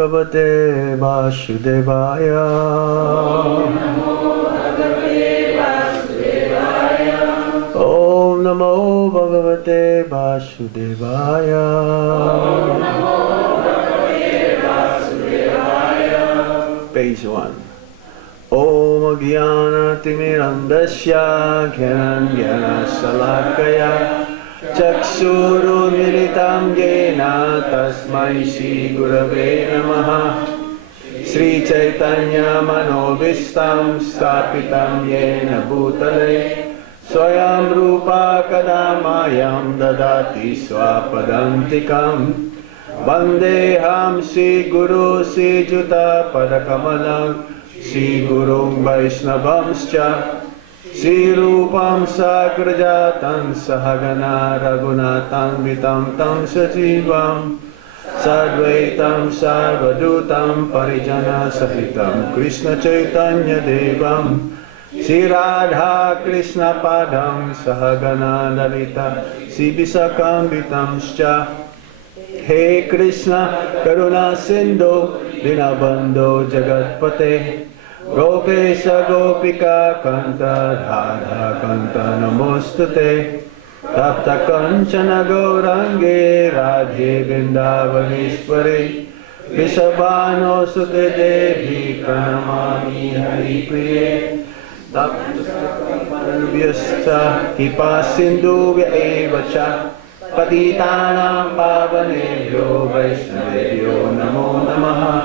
Bhagavate Vasudevaya. Om Namo Bhagavate Vasudevaya. Page 1. Om Jnana Timirandasya Jnana Salakaya Chakshuru Militam Jena Tasmai Shri Gurave Namaha. Sri Chaitanya Manobishtam Stapitam Yena Bhutale Swayam Rupa Kadamayam Dadati Swapadantikam Vandeham Sri Guru Sri Juta Padakamalam Sri Gurung Vaishnavamscha Sri Rupam Sagrajatan Sahagana Raghunatan Vitam Tam Sajivam Sadvaitam Sarvadutam Parijana Sahitam Krishna Chaitanya Devam Sri Radha Krishna Padam Sahagana Lalita Sri Visakam Vitamscha. He Krishna Karuna Sindhu Dinabandho Jagatpate Gopesha Gopika Kanta Radha Kanta Namostate Tapta Kanchana Gaurange Radhe Vrindavaneshwari Vishabhano Sute Devi Pranamami Hari Priye Tapta Vyascha Kipa Sindhu Vyaevacha Patitanam Pavanebhyo Vaishnavebhyo Namo Namaha.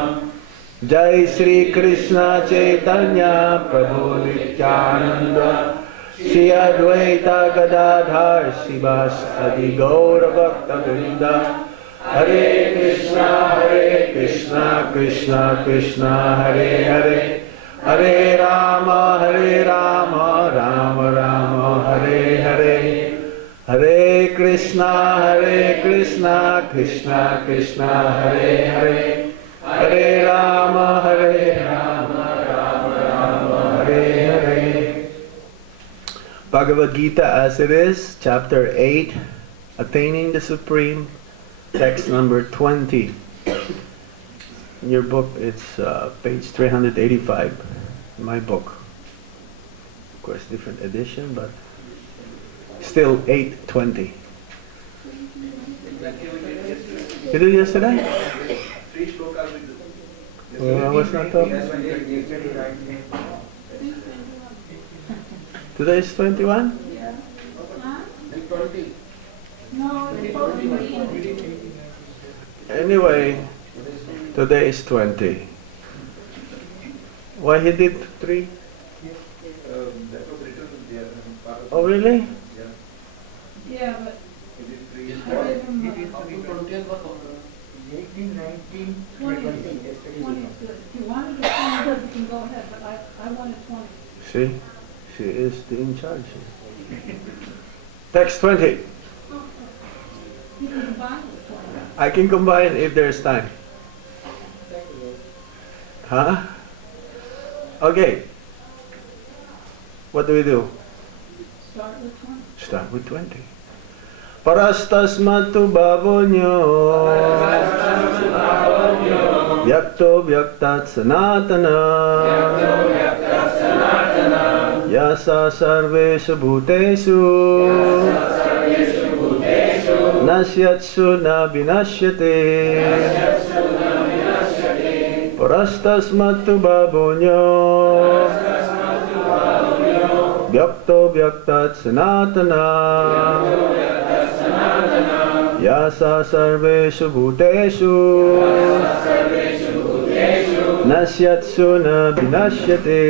Jai Sri Krishna Chaitanya Prabhu Nityananda Shri Advaita Gadadhar Sivasadi Gaura Bhakta Vrinda. Hare Krishna Krishna Krishna Hare Hare Hare Rama Rama Rama Hare Hare Hare Krishna Krishna Krishna Hare Hare Hare Rama Rama Hare Hare. Bhagavad Gita as it is, chapter 8, Attaining the Supreme, text number 20. In your book, it's page 385. In my book. Of course, different edition, but still 8:20. You did yesterday? I was not talking. Today is 21? Yeah. No, anyway, today is 20. Why he did 3? Oh, really? yeah, but He did 18, 19, 20. 20 is good. If you wanted to 20, you can go ahead, but I wanted 20. See? She is the in charge. Text 20. You can combine with 20. I can combine if there's time. Huh? Okay. What do we do? Start with 20. Start with 20. Parastasmatu bhavonyo Vyakto vyaktat sanatana Yasa sarveshu bhuteshu Nasyatsu na vinashyate Parastasmatu bhavonyo Vyakto vyaktat sanatana Yasa sarveshu bhuteshu Nasyatsu na vinashyate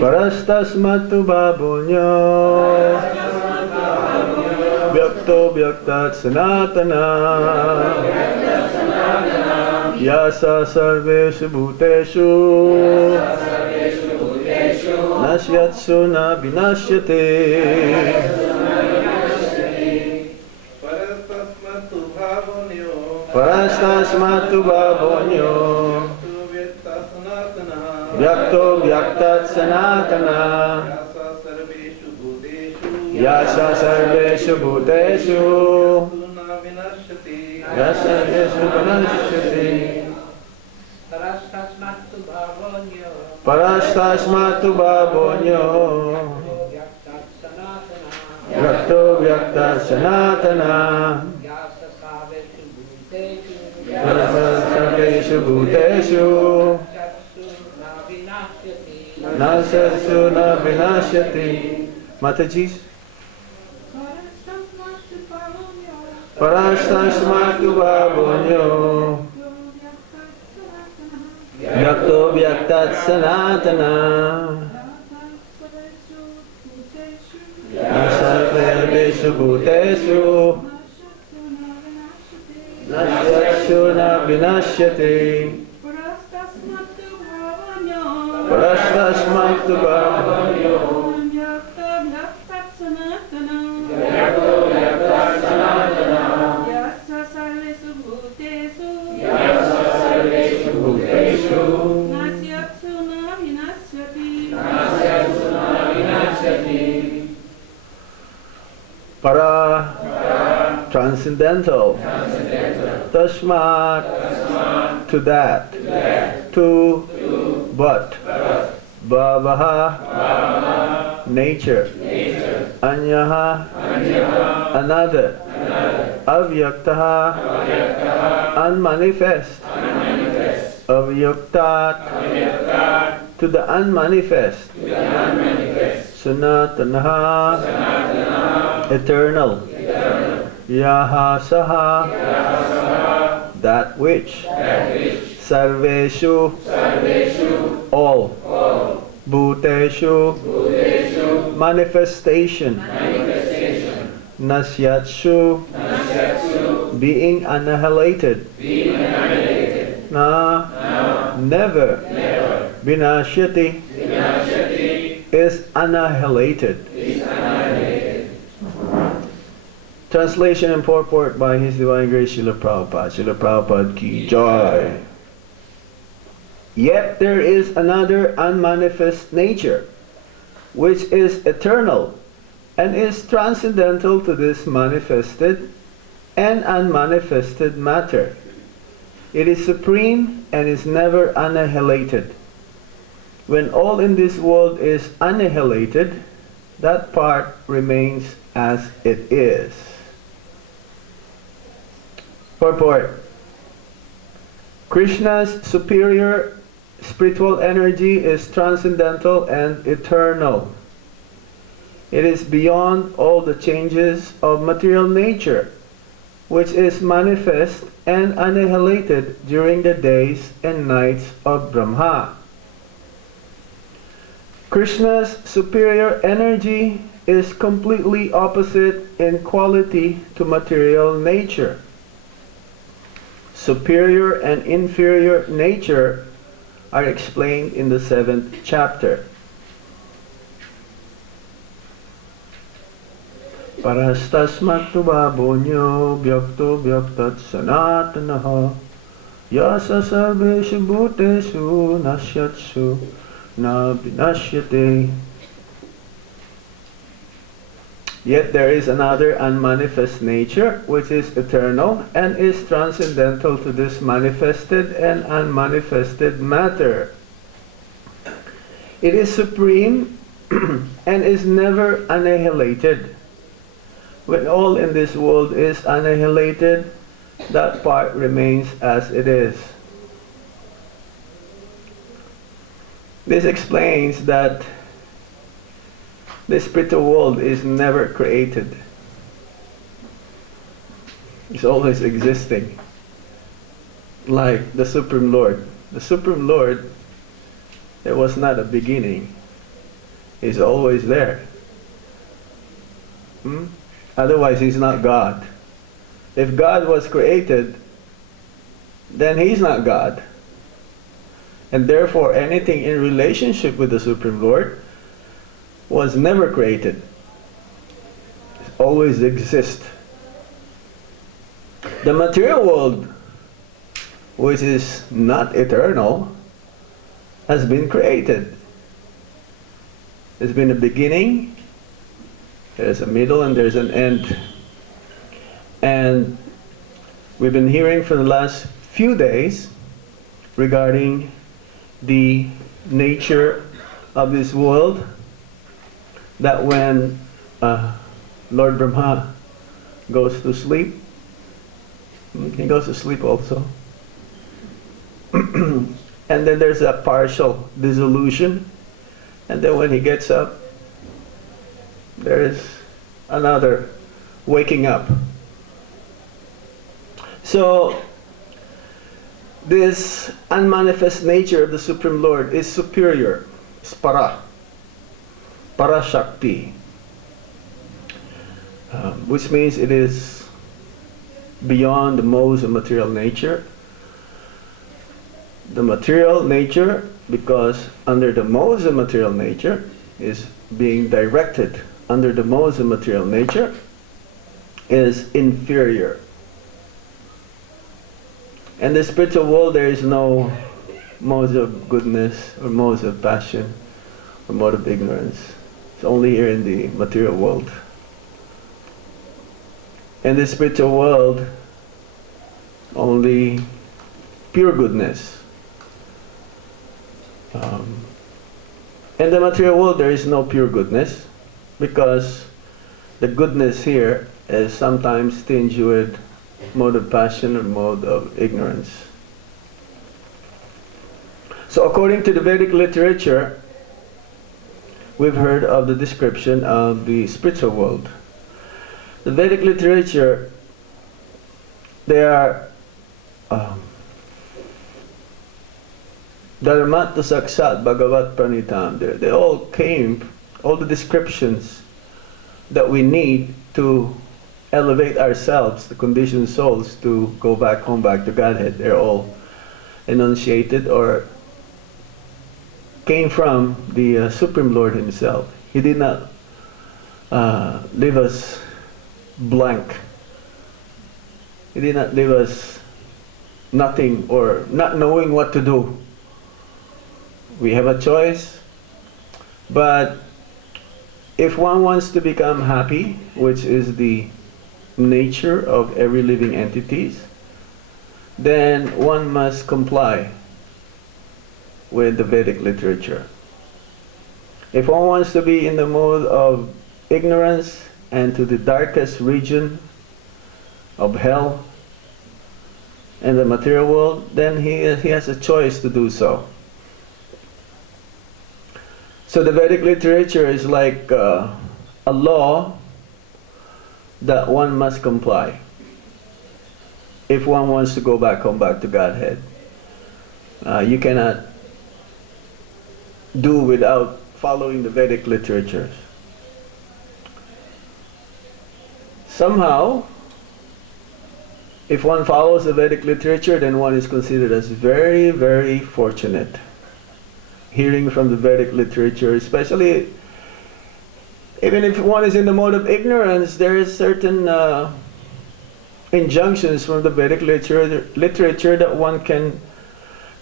Parastasmatu bhavonyo Vyakto vyaktat sanatana Yasa sarveshu bhuteshu Nasyatsu na vinashyate Parastasmatu bhavonyo Vyakto vyaktat sanatana Yasa sarveshu bhuteshu Yasarveshu Vinashyati. Parastasmattu bhavonyo. Parastasmatu Babonyo. Vyaktat sanatana. Yakto Vyakta Sanatana. Yasa savetu bhuteshu. Sarveshu Bhuteshu. Satsu na vinashyati. Nasatsu na Vinashyati. Mataji's. Parastasmatu Babonyo. Yakto Vyaktat Sanatana. Nasarveshu Bhuteshu. Nasyatsu na Vinashyati. Parastasmatu Babonyo. Para, transcendental. Tasmat, to that. To, but. Bhavaha, nature. Anyaha, another. Avyaktaha, unmanifest. Avyaktat, to the unmanifest. Sanatanaha, eternal. Yaha saha, that which. Sarveshu, all. Bhuteshu, manifestation. Nasyatsu, being annihilated. Na, never. Vinashyati, is annihilated. Translation and purport by His Divine Grace Srila Prabhupada. Srila Prabhupada ki jai. Yet there is another unmanifest nature, which is eternal and is transcendental to this manifested and unmanifested matter. It is supreme and is never annihilated. When all in this world is annihilated, that part remains as it is. Purport. Krishna's superior spiritual energy is transcendental and eternal. It is beyond all the changes of material nature, which is manifest and annihilated during the days and nights of Brahma. Krishna's superior energy is completely opposite in quality to material nature. Superior and inferior nature are explained in the 7th chapter. Parastasmatu babonyo vyakto vyaktat sanatanaha yasa sarveshu bhuteshu nasyatsu na vinashyate. Yet there is another unmanifest nature which is eternal and is transcendental to this manifested and unmanifested matter. It is supreme and is never annihilated. When all in this world is annihilated, that part remains as it is. This explains that the spiritual world is never created. It's always existing. Like the Supreme Lord. The Supreme Lord, there was not a beginning. He's always there. Otherwise, He's not God. If God was created, then He's not God. And therefore, anything in relationship with the Supreme Lord was never created. It always exists. The material world, which is not eternal, has been created. There's been a beginning, there's a middle, and there's an end. And We've been hearing for the last few days regarding the nature of this world, that when Lord Brahma goes to sleep, he goes to sleep also. And then there's a partial dissolution, and then when he gets up, there is another waking up. So this unmanifest nature of the Supreme Lord is superior. It's para Shakti, which means it is beyond the modes of material nature. The material nature, because under the modes of material nature, is being directed under the modes of material nature, is inferior. In the spiritual world, there is no modes of goodness or modes of passion or mode of ignorance. It's only here in the material world. In the spiritual world, only pure goodness. In the material world, there is no pure goodness, because the goodness here is sometimes tinged with mode of passion or mode of ignorance. So according to the Vedic literature, we've heard of the description of the spiritual world. The Vedic literature, they are Dharmatta Sakshat Bhagavat Pranitam. They all came, all the descriptions that we need to elevate ourselves, the conditioned souls, to go back home, back to Godhead. They're all enunciated or came from the Supreme Lord Himself. He did not leave us blank. He did not leave us nothing or not knowing what to do. We have a choice, but if one wants to become happy, which is the nature of every living entities, then one must comply with the Vedic literature. If one wants to be in the mode of ignorance and to the darkest region of hell in the material world, then he has a choice to do so. So the Vedic literature is like a law that one must comply if one wants to go back home, back to Godhead. You cannot do without following the Vedic literatures. Somehow, if one follows the Vedic literature, then one is considered as very, very fortunate. Hearing from the Vedic literature, especially even if one is in the mode of ignorance, there is certain injunctions from the Vedic literature that one can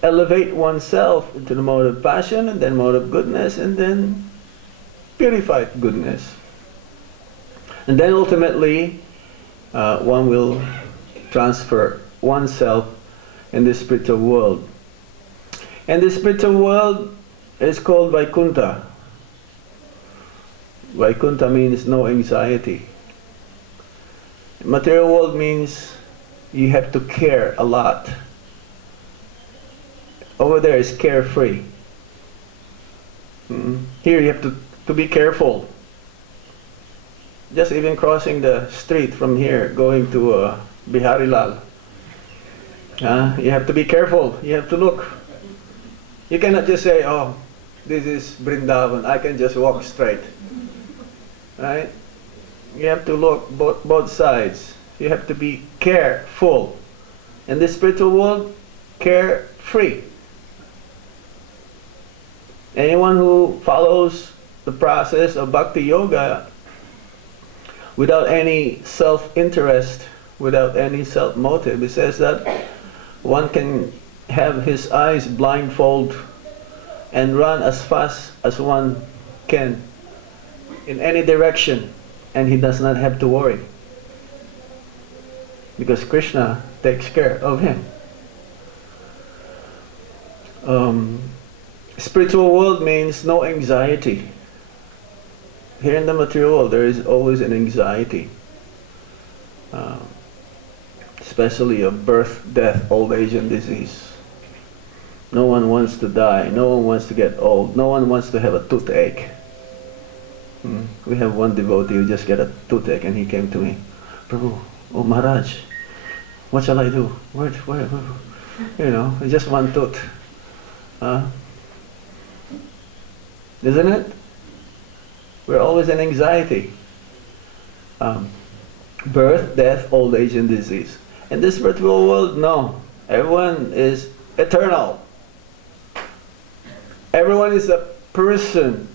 elevate oneself into the mode of passion, and then mode of goodness, and then purified goodness. And then ultimately, one will transfer oneself in the spiritual world. And the spiritual world is called Vaikuntha. Vaikuntha means no anxiety. Material world means you have to care a lot. Over there is carefree. Here you have to be careful. Just even crossing the street from here, going to Biharilal. You have to be careful. You have to look. You cannot just say, oh, this is Vrindavan, I can just walk straight. Right? You have to look both sides. You have to be careful. In the spiritual world, carefree. Anyone who follows the process of bhakti yoga without any self-interest, without any self-motive, it says that one can have his eyes blindfold and run as fast as one can in any direction, and he does not have to worry, because Krishna takes care of him. Spiritual world means no anxiety. Here in the material world, there is always an anxiety, especially of birth, death, old age, and disease. No one wants to die. No one wants to get old. No one wants to have a toothache. We have one devotee who just got a toothache, and he came to me, Prabhu, oh Maharaj, what shall I do? Where? You know, just one tooth. Isn't it? We're always in anxiety. Birth, death, old age, and disease. In this spiritual world, no. Everyone is eternal. Everyone is a person.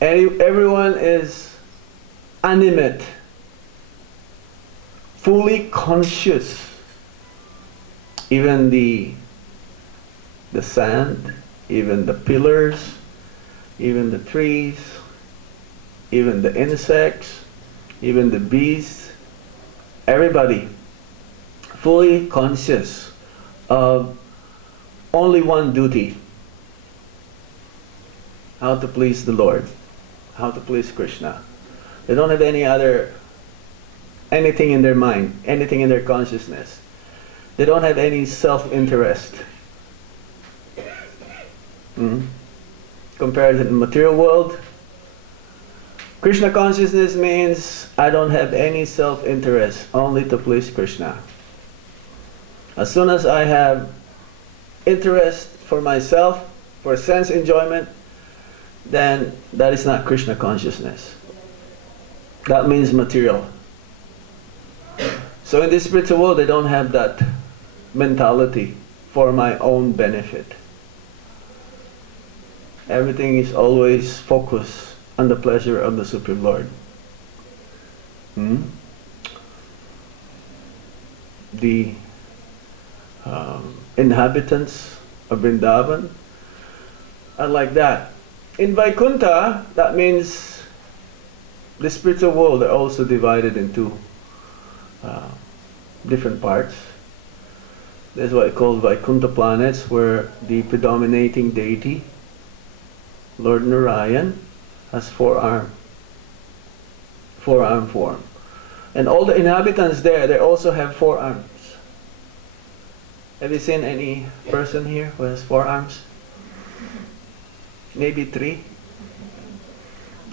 Everyone is animate, fully conscious. Even the sand, even the pillars, even the trees, even the insects, even the bees, everybody fully conscious of only one duty: how to please the Lord, how to please Krishna. They don't have anything in their mind, anything in their consciousness. They don't have any self-interest. Compared to the material world, Krishna consciousness means I don't have any self-interest, only to please Krishna. As soon as I have interest for myself, for sense enjoyment, then that is not Krishna consciousness. That means material. So in this spiritual world, they don't have that mentality for my own benefit. Everything is always focused on the pleasure of the Supreme Lord. The inhabitants of Vrindavan are like that. In Vaikuntha, that means the spiritual world are also divided into different parts. That's what I call Vaikuntha planets, where the predominating deity, Lord Narayan, has four-arm form. And all the inhabitants there, they also have 4 arms. Have you seen any person here who has 4 arms? Maybe 3?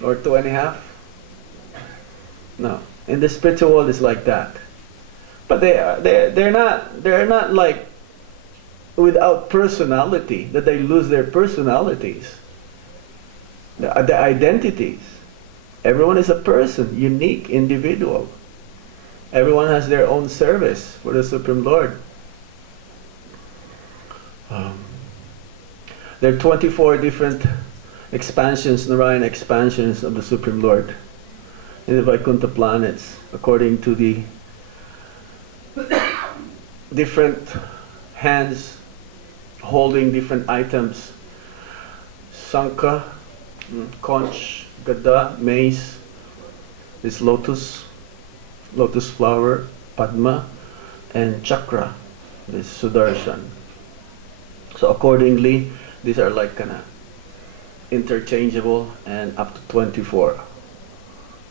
Or 2.5? No. In the spiritual world, it's like that. But they're not like without personality, that they lose their personalities, the identities. Everyone is a person, unique, individual. Everyone has their own service for the Supreme Lord. There are 24 different expansions, Narayan expansions of the Supreme Lord in the Vaikuntha planets, according to the different hands holding different items. Shankha, conch, gada, mace, this lotus flower, padma, and chakra, this sudarshan. So accordingly, these are like kind of interchangeable, and up to 24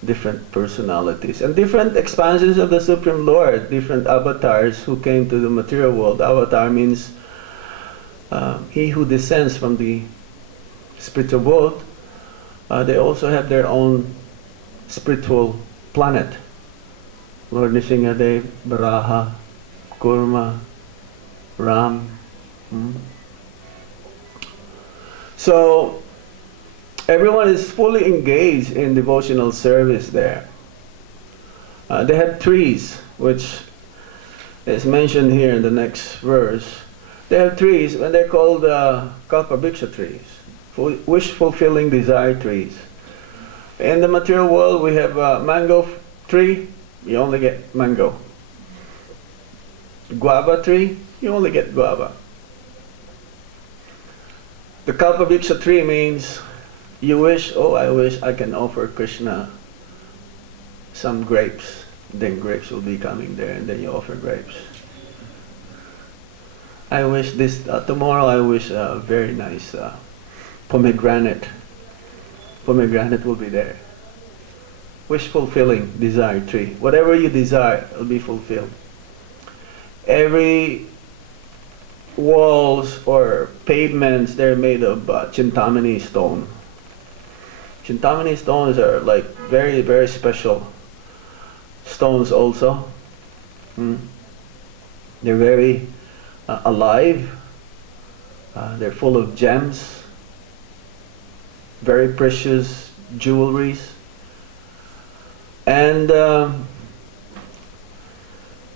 different personalities and different expansions of the Supreme Lord, different avatars who came to the material world. Avatar means he who descends from the spiritual world. They also have their own spiritual planet. Lord Nishingadev, Baraha, Kurma, Ram. So everyone is fully engaged in devotional service there. They have trees, which is mentioned here in the next verse. They have trees, and they're called Kalpabhiksha trees, wish-fulfilling desire trees. In the material world, we have a mango tree, you only get mango. Guava tree, you only get guava. The Kalpabhiksha tree means you wish, oh, I wish I can offer Krishna some grapes. Then grapes will be coming there, and then you offer grapes. I wish this tomorrow. I wish a very nice pomegranate. Pomegranate will be there. Wish fulfilling desire tree. Whatever you desire will be fulfilled. Every walls or pavements, they're made of Chintamani stone. Chintamani stones are like very, very special stones also. They're very alive. They're full of gems, very precious jewelries. And the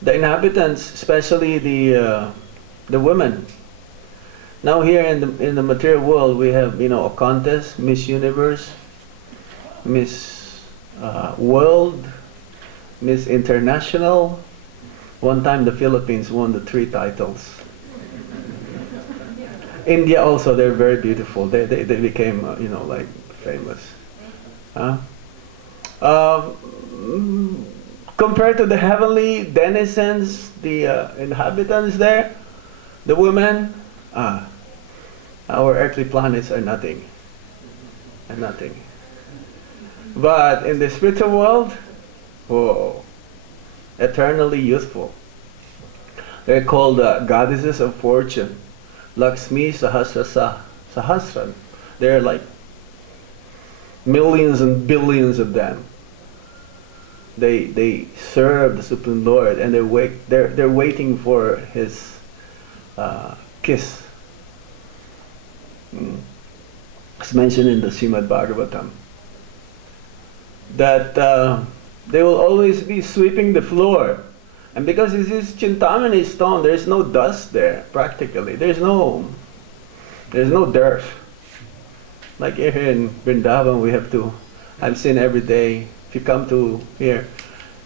inhabitants, especially the women. Now here in the material world, we have a contest, Miss Universe, Miss World, Miss International. One time the Philippines won the 3 titles. India also, they're very beautiful. They became like famous. Compared to the heavenly denizens, the inhabitants there, the women, our earthly planets are nothing. Are nothing. But in the spiritual world, whoa, eternally youthful. They're called goddesses of fortune. Lakshmi Sahasran. There are like millions and billions of them. They serve the Supreme Lord, and they're waiting for His kiss. It's mentioned in the Srimad Bhagavatam that they will always be sweeping the floor, and because this is Chintamani stone, there's no dust there practically. There's no dirt. Like here in Vrindavan, we have to. I've seen every day. If you come to here,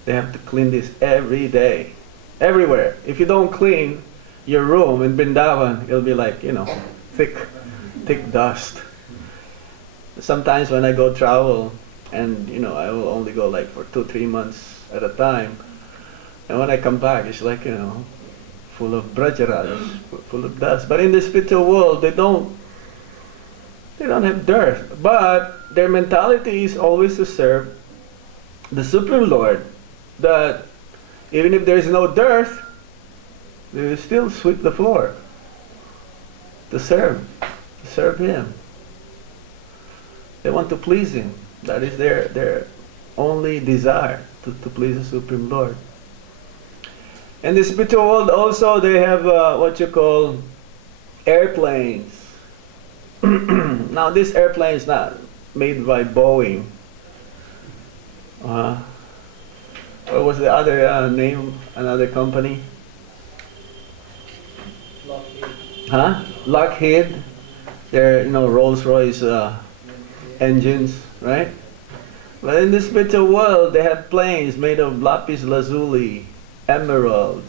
they have to clean this every day, everywhere. If you don't clean your room in Vrindavan, it'll be like thick dust. Sometimes when I go travel, and I will only go like for 2-3 months at a time, and when I come back, it's like full of brajaras, full of dust. But in the spiritual world, they don't have dirt, but their mentality is always to serve the Supreme Lord, that even if there is no dirt, they will still sweep the floor to serve Him. They want to please Him. That is their only desire, to please the Supreme Lord. In the spiritual world also, they have what you call airplanes. Now this airplane is not made by Boeing. What was the other name? Another company? Lockheed. They're Rolls-Royce engines, right? But in the spiritual world, they have planes made of lapis lazuli, emeralds,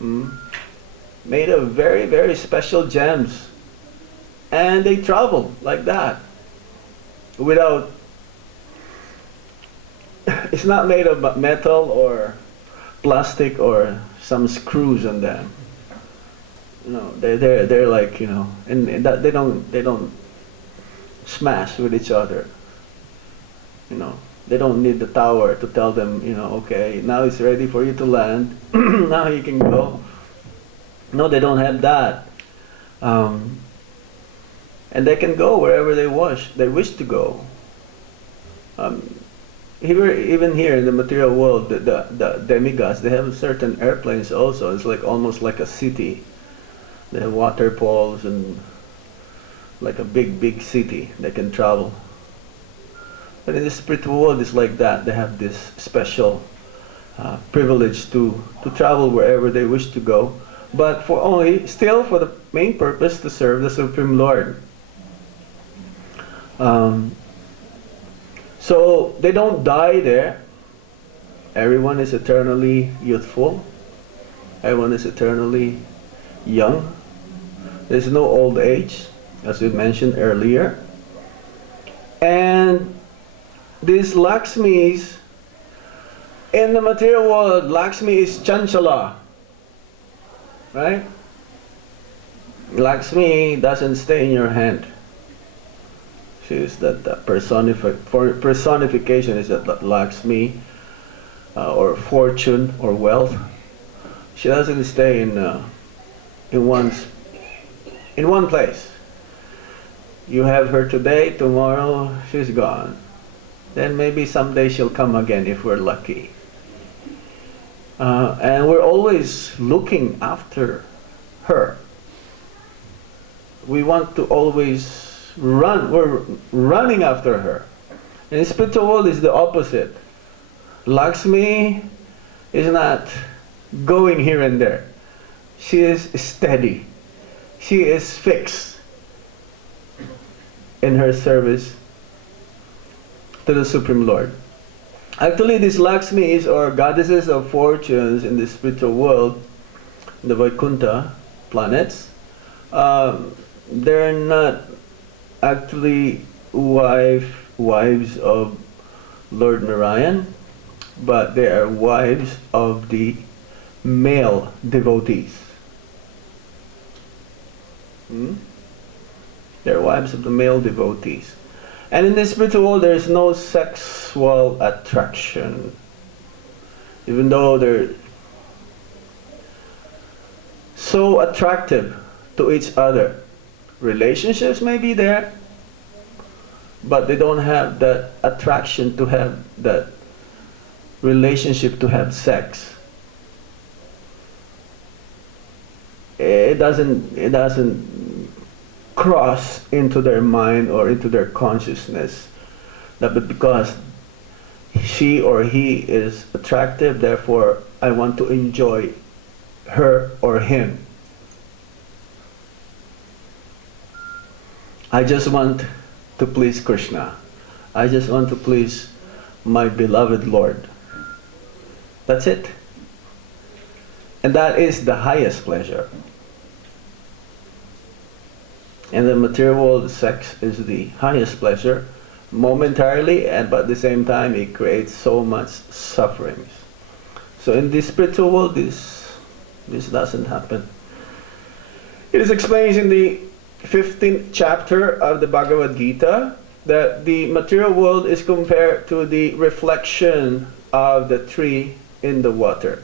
made of very, very special gems, and they travel like that without. It's not made of metal or plastic or some screws on them. They're like and that they don't smash with each other. They don't need the tower to tell them okay, now it's ready for you to land. Now you can go. No, they don't have that. And they can go wherever they wish to go. Even here in the material world, the demigods, they have certain airplanes also. It's like almost like a city. They have waterfalls and like a big city. They can travel. But in the spiritual world, it's like that. They have this special privilege to travel wherever they wish to go, but still for the main purpose to serve the Supreme Lord. So they don't die there. Everyone is eternally youthful. Everyone is eternally young. There's no old age, as we mentioned earlier. And these Lakshmis, In the material world, Lakshmi is Chanchala, right? Lakshmi doesn't stay in your hand. She is that personification is that Lakshmi, or fortune or wealth. She doesn't stay in one place. You have her today, tomorrow she's gone. Then maybe someday she'll come again if we're lucky. And we're always looking after her. We want to always run. We're running after her. And the spiritual world is the opposite. Lakshmi is not going here and there. She is steady. She is fixed in her service to the Supreme Lord. Actually, these Lakshmis, or goddesses of fortunes in the spiritual world, the Vaikuntha planets, they're not actually wives of Lord Narayan, but they are wives of the male devotees. They're wives of the male devotees. And in the spiritual world, there is no sexual attraction. Even though they're so attractive to each other. Relationships may be there, but they don't have that attraction to have that relationship to have sex. It doesn't cross into their mind or into their consciousness that because she or he is attractive, therefore I want to enjoy her or him. I just want to please Krishna. I just want to please my beloved Lord. That's it. And that is the highest pleasure. In the material world, sex is the highest pleasure, momentarily, but at the same time it creates so much sufferings. So in the spiritual world, this doesn't happen. It is explained in the 15th chapter of the Bhagavad Gita that the material world is compared to the reflection of the tree in the water.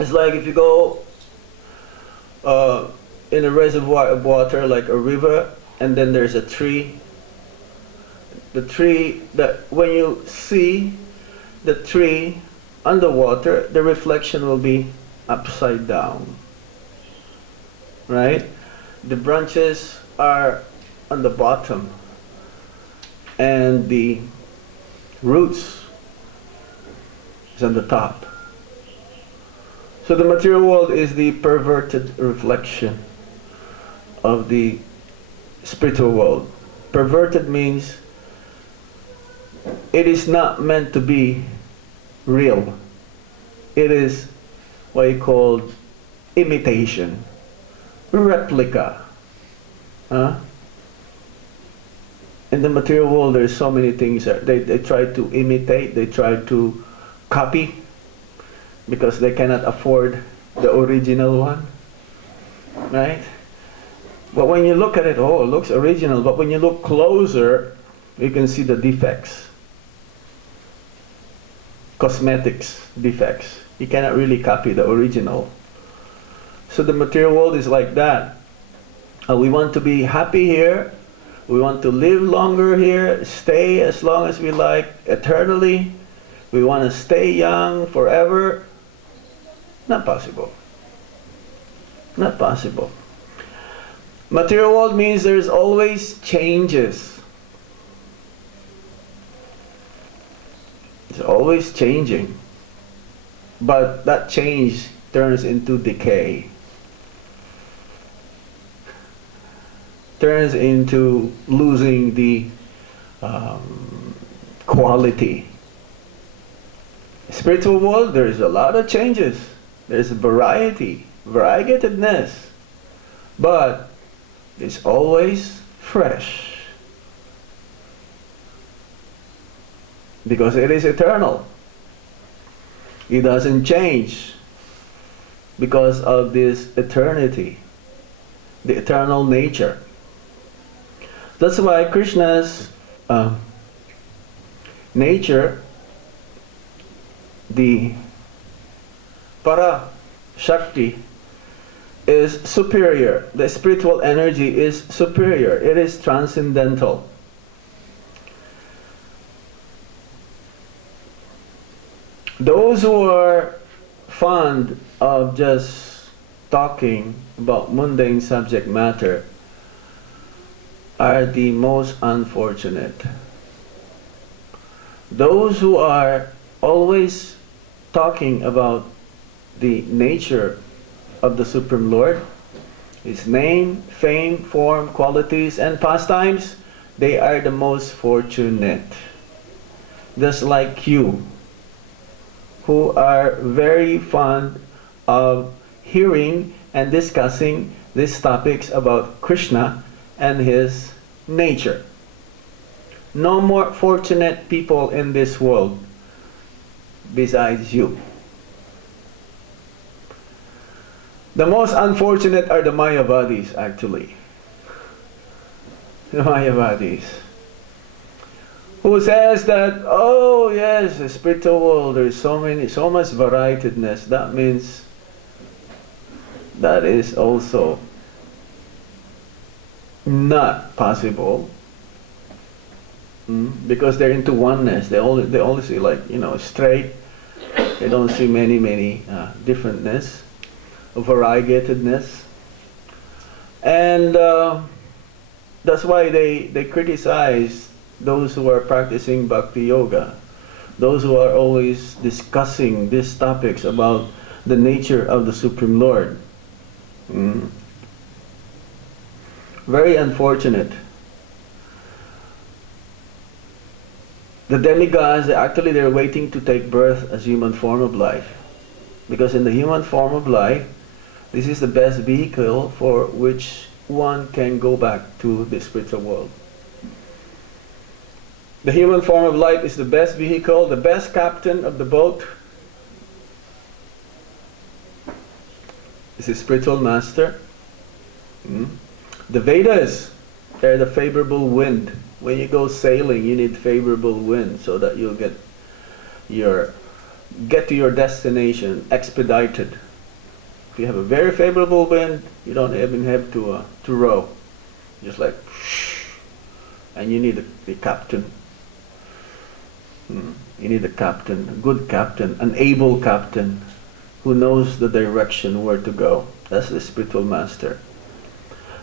It's like if you go in a reservoir of water, like a river, and then there's a tree. The tree, that when you see the tree underwater, the reflection will be upside down. Right? The branches are on the bottom, and the roots is on the top. So the material world is the perverted reflection of the spiritual world. Perverted means it is not meant to be real. It is what you call imitation, replica. In the material world, there's so many things that they try to imitate, they try to copy, because they cannot afford the original one, right? But when you look at it, oh, it looks original, but when you look closer, you can see the defects. Cosmetics defects. You cannot really copy the original. So the material world is like that. We want to be happy here. We want to live longer here, stay as long as we like, eternally. We want to stay young forever. Not possible. Not possible. Material world means there's always changes. It's always changing. But that change turns into decay. Turns into losing the quality. Spiritual world, there's a lot of changes. There's variety, variegatedness. But it's always fresh. because it is eternal. It doesn't change because of this eternity, the eternal nature. That's why Krishna's nature, the para Shakti, is superior. The spiritual energy is superior. It is transcendental. Those who are fond of just talking about mundane subject matter are the most unfortunate. Those who are always talking about the nature of the Supreme Lord, His name, fame, form, qualities, and pastimes, they are the most fortunate. Just like you, who are very fond of hearing and discussing these topics about Krishna and His nature. No more fortunate people in this world besides you. The most unfortunate are the Mayavadis, actually. The Mayavadis. Who says that, oh yes, the spiritual world, there's so much varietedness. That means that is also not possible. Because they're into oneness. They only see, like, straight. They don't see many differentness, variegatedness. And that's why they criticize those who are practicing bhakti yoga, those who are always discussing these topics about the nature of the Supreme Lord. Very unfortunate. The demigods, actually they're waiting to take birth as human form of life. Because in the human form of life, this is the best vehicle for which one can go back to the spiritual world. The human form of life is the best vehicle, the best captain of the boat is a spiritual master. The Vedas are the favorable wind. When you go sailing, you need favorable wind so that you'll get to your destination expedited. If you have a very favorable wind, you don't even have to row. Just like, and you need a captain. You need a captain, a good captain, an able captain who knows the direction where to go. That's the spiritual master.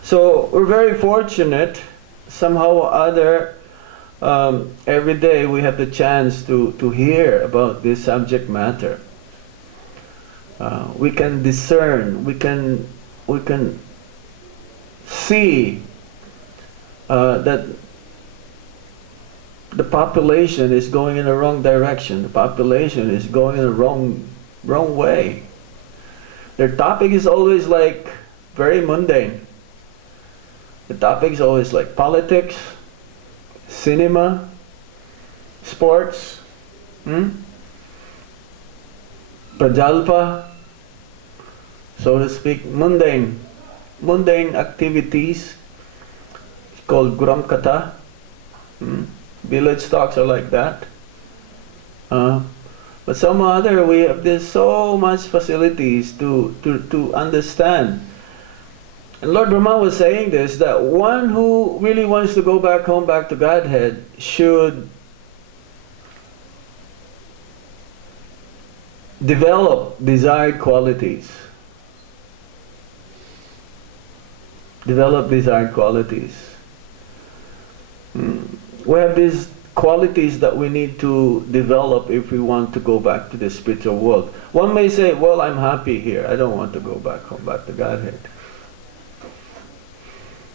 So we're very fortunate. Somehow or other, every day we have the chance to hear about this subject matter. We can discern, we can see that the population is going in the wrong direction. The population is going in the wrong way. Their topic is always like very mundane. The topic is always like politics, cinema, sports, prajalpa, so to speak, mundane activities. It's called Gramkatha. Village talks are like that. But some other, we have this so much facilities to understand. And Lord Brahma was saying this, that one who really wants to go back home, back to Godhead, should develop desired qualities. Develop desired qualities. We have these qualities that we need to develop if we want to go back to the spiritual world. One may say, well, I'm happy here. I don't want to go back home, back to Godhead.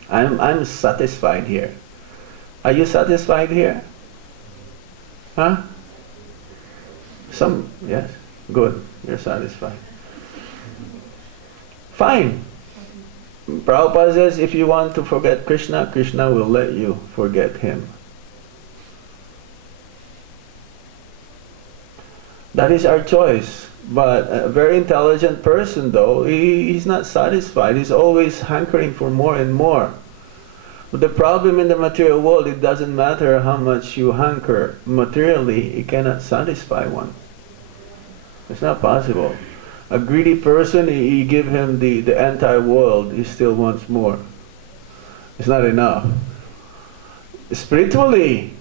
I'm satisfied here. Are you satisfied here? Huh? Yes. Good. You're satisfied. Fine. Prabhupada says if you want to forget Krishna, Krishna will let you forget him. That is our choice. But a very intelligent person, though, he's not satisfied. He's always hankering for more and more. But the problem in the material world, it doesn't matter how much you hanker materially, it cannot satisfy one. It's not possible. A greedy person, you give him the entire world, he still wants more. It's not enough. Spiritually,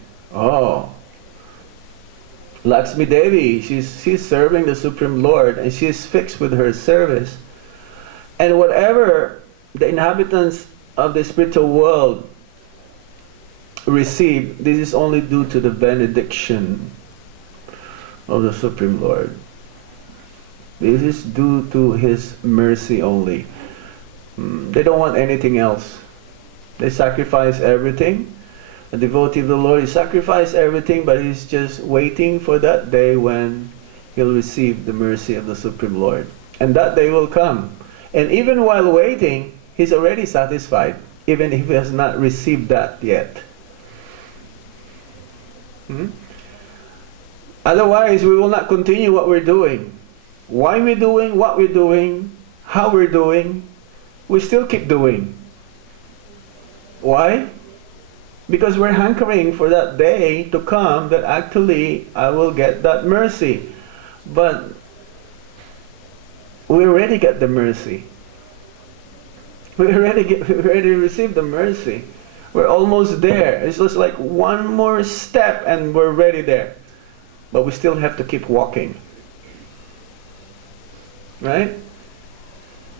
Lakshmi Devi, she's serving the Supreme Lord, and she's fixed with her service. And whatever the inhabitants of the spiritual world receive, this is only due to the benediction of the Supreme Lord. This is due to His mercy only. They don't want anything else. They sacrifice everything. A devotee of the Lord, he sacrificed everything, but he's just waiting for that day when he'll receive the mercy of the Supreme Lord. And that day will come. And even while waiting, he's already satisfied, even if he has not received that yet. Otherwise, we will not continue what we're doing. Why we're doing, what we're doing, how we're doing, we still keep doing. Why? Because we're hankering for that day to come that actually I will get that mercy. But we already get the mercy. We already received the mercy. We're almost there. It's just like one more step and we're ready there. But we still have to keep walking. Right?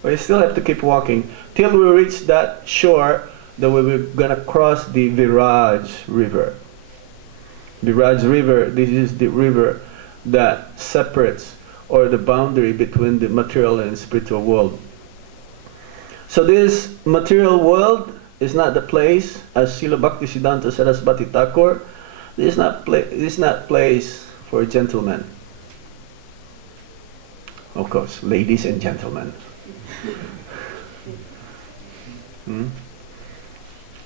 We still have to keep walking till we reach that shore that we're going to cross the Viraj River. Viraj River, this is the river that separates, or the boundary between the material and spiritual world. So this material world is not the place, as Srila Bhaktisiddhanta Saraswati Thakur, this is not place for gentlemen. Of course, ladies and gentlemen.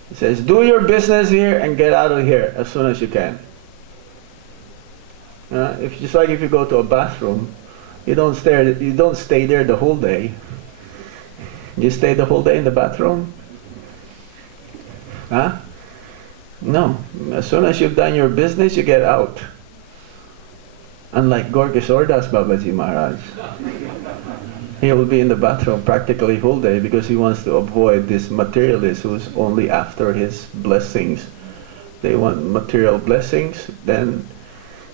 It says, do your business here and get out of here as soon as you can. Just like if you go to a bathroom, you don't stay there the whole day. You stay the whole day in the bathroom? No. As soon as you've done your business, you get out. Unlike Gorky Sordas Babaji Maharaj. He will be in the bathroom practically whole day because he wants to avoid this materialist who's only after his blessings. They want material blessings, then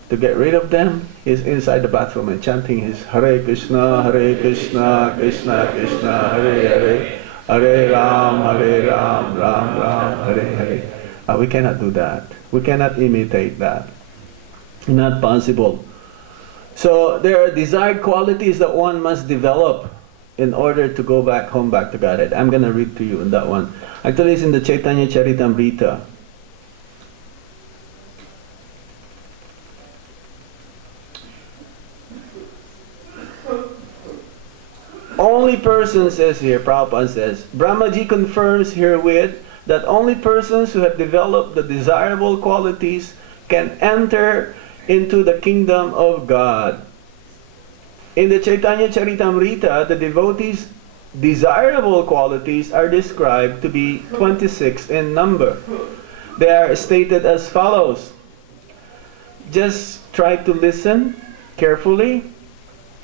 to get rid of them, he's inside the bathroom and chanting his Hare Krishna, Krishna Krishna, Hare Hare, Hare Ram, Ram, Hare Hare. We cannot do that. We cannot imitate that. Not possible. So there are desired qualities that one must develop in order to go back home, back to Godhead. I'm going to read to you in that one. Actually, it's in the Chaitanya Charitamrita. Only person, says here, Prabhupada says, Brahmaji confirms herewith that only persons who have developed the desirable qualities can enter into the kingdom of God. In the Chaitanya Charitamrita, the devotees' desirable qualities are described to be 26 in number. They are stated as follows. Just try to listen carefully.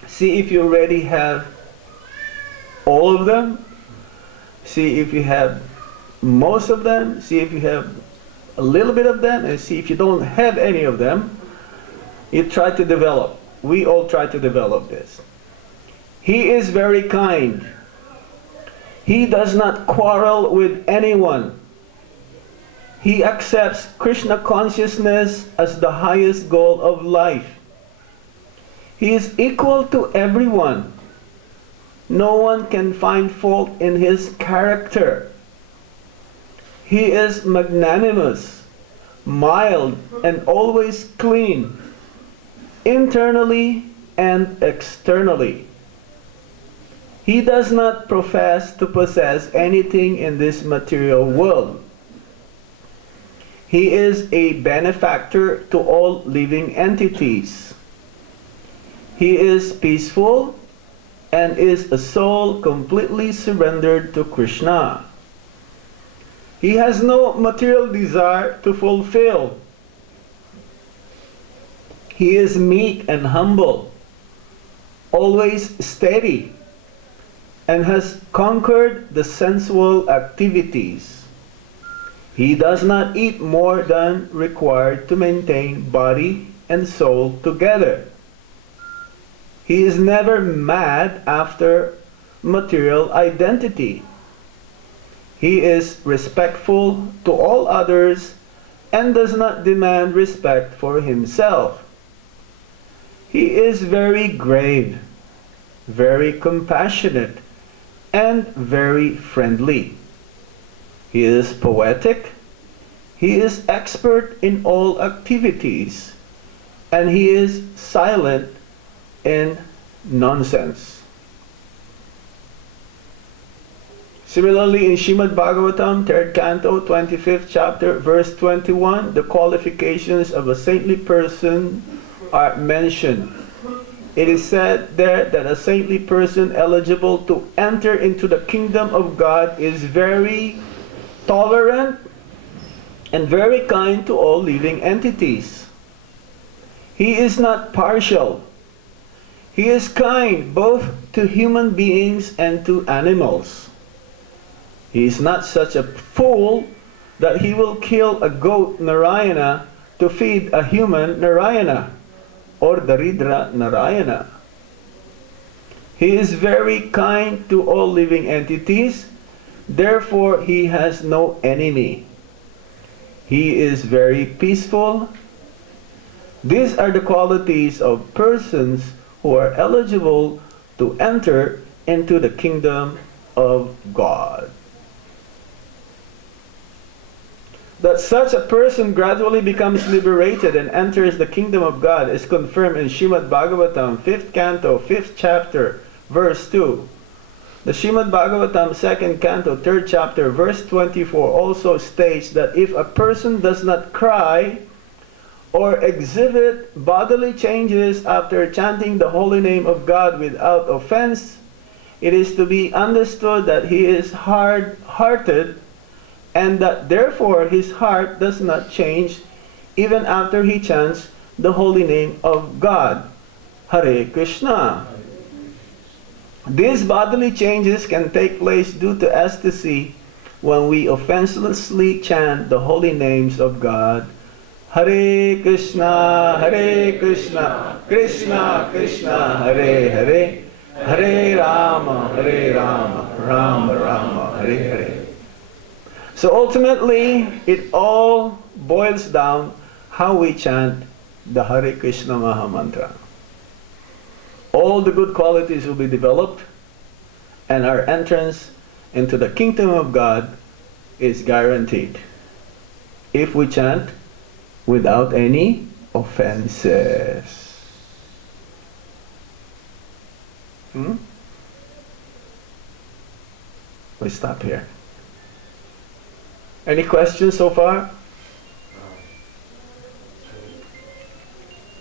See if you already have all of them. See if you have most of them. See if you have a little bit of them. And see if you don't have any of them. You try to develop. We all try to develop this. He is very kind. He does not quarrel with anyone. He accepts Krishna consciousness as the highest goal of life. He is equal to everyone. No one can find fault in his character. He is magnanimous, mild, and always clean, internally and externally. He does not profess to possess anything in this material world. He is a benefactor to all living entities. He is peaceful and is a soul completely surrendered to Krishna. He has no material desire to fulfill. He is meek and humble, always steady, and has conquered the sensual activities. He does not eat more than required to maintain body and soul together. He is never mad after material identity. He is respectful to all others and does not demand respect for himself. He is very grave, very compassionate, and very friendly. He is poetic. He is expert in all activities, and he is silent in nonsense. Similarly, in Srimad Bhagavatam, 3rd Canto, 25th chapter, verse 21, the qualifications of a saintly person are mentioned. It is said there that a saintly person eligible to enter into the kingdom of God is very tolerant and very kind to all living entities. He is not partial. He is kind both to human beings and to animals. He is not such a fool that he will kill a goat Narayana to feed a human Narayana or Daridra Narayana. He is very kind to all living entities, therefore he has no enemy. He is very peaceful. These are the qualities of persons who are eligible to enter into the kingdom of God. That such a person gradually becomes liberated and enters the kingdom of God is confirmed in Srimad Bhagavatam, 5th Canto, 5th chapter, verse 2. The Srimad Bhagavatam, 2nd Canto, 3rd chapter, verse 24 also states that if a person does not cry or exhibit bodily changes after chanting the holy name of God without offense, it is to be understood that he is hard-hearted, and that therefore his heart does not change even after he chants the holy name of God. Hare Krishna. These bodily changes can take place due to ecstasy when we offenselessly chant the holy names of God. Hare Krishna, Krishna Krishna, Hare Hare, Hare Rama, Rama Rama, Hare Hare. So ultimately, it all boils down how we chant the Hare Krishna Maha Mantra. All the good qualities will be developed, and our entrance into the kingdom of God is guaranteed if we chant without any offenses. We stop here. Any questions so far?